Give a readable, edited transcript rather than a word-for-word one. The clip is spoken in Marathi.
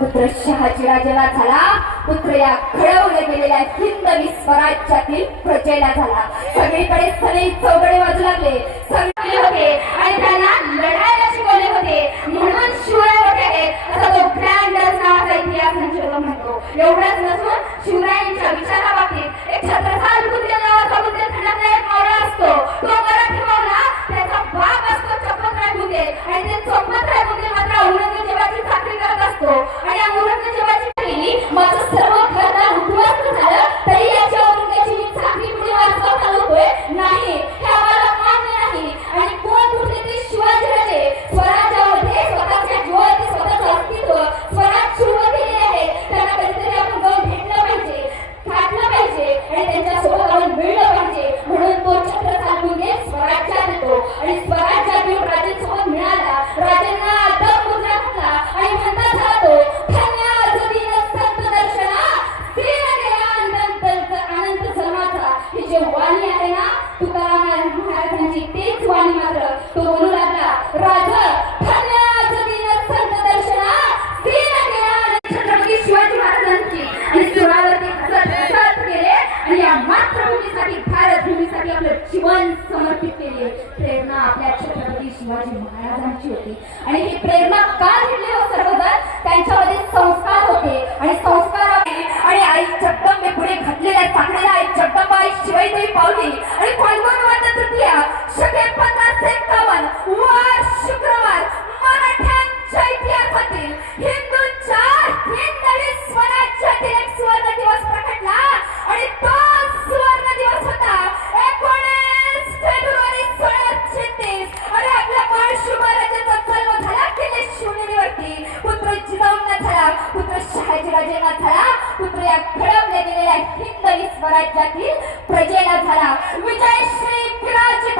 पुत्र शहाजीराजेला झाला, पुत्र या घडवले गेलेल्या हिंदवी स्वराज्यातील प्रजेला झाला। सगळीकडे सनई चौघडे वाजू लागले, संपले होते आणि त्यांना लढायला शिकवले होते, म्हणून शिवराय वगैरे असा तो ग्रँडर्स नावाचा इतिहास संशोधक म्हणतो। एवढंच नसून शिवरायांच्या विचाराबाबतीत एक छत्रसाल बुद्ध नावाचा बुद्ध खंडातला एक मावळा असतो, तो मराठी मावळा त्याचा बाप असतो चपतराय बुद्ध आणि ते चपतराय बुद्ध मात्र औरंगजेबाची चाकरी करत असतो आणि औरंगजेबाची केली माझं सर्व घरदार उद्ध्वस्त झालं तरी याच्या औरंगजेबाची चाकरी पुढे वारसा चालवतोय नाही, हे आम्हाला मान्य नाही। आणि कोण कुठे ते शिवाजीराजे स्वराज्यामध्ये स्वतःच्या जीवावरती स्वतःचं अस्तित्व स्वराज सुरू केले आहे, त्यांना कधीतरी आपण जाऊन भेटलं पाहिजे, गाठलं पाहिजे आणि त्यांच्यासोबत आपण मिळलं पाहिजे। म्हणून तो छत्रसाल बुद्ध स्वराज्यात येतो आणि स्वराज्यात येऊन राजेसोबत मिळाला, राजांना दम मुद्रा घातला आणि म्हणता झाला तो धन्य दिन संत दर्शना दिन गेला अनंत जन्माचा। ही जे वाणी आहे ना तुकाराम महाराजांची तेच वाणी मात्र तो बोलू लागला, राज धन्य दिन संत दर्शना दिन गेला छत्रपती शिवाजी महाराजांची आणि सुरावरती हसत केले आणि या मातृभूमीसाठी भारत भूमीसाठी आपलं जीवन समर्पित केले। प्रेरणा आपल्या छत्रपती शिवाजी महाराजांची होती आणि ही प्रेरणा का दिली हो सर्वजण, त्यांच्यामध्ये संस्कार होते आणि संस्कार आणि आई जगदंबे पुढे घातलेल्या चाकरीला आई जगदंबा आई शिवाईदेवी पावली आणि फाल्गुन वद्य तृतीया शके 1551 वार शुक्रवार मराठ्यांच्या इतिहासातील हिंदूंच्या हिंदवी स्वराज्यातील एक सुवर्ण दिवस प्रकटला आणि तो सुवर्ण दिवस होता 19 फेब्रुवारी 1636 आणि आपल्या बाळ शिवराजांचा जन्म झाला किल्ले शिवनेरीवरती। पुत्र जिजाऊंना झाला, पुत्र शहाजीराजेंना झाला, पुत्र या घडवल्या गेलेल्या हिंदवी स्वराज्यातील प्रजेला झाला। विजयश्री विराजित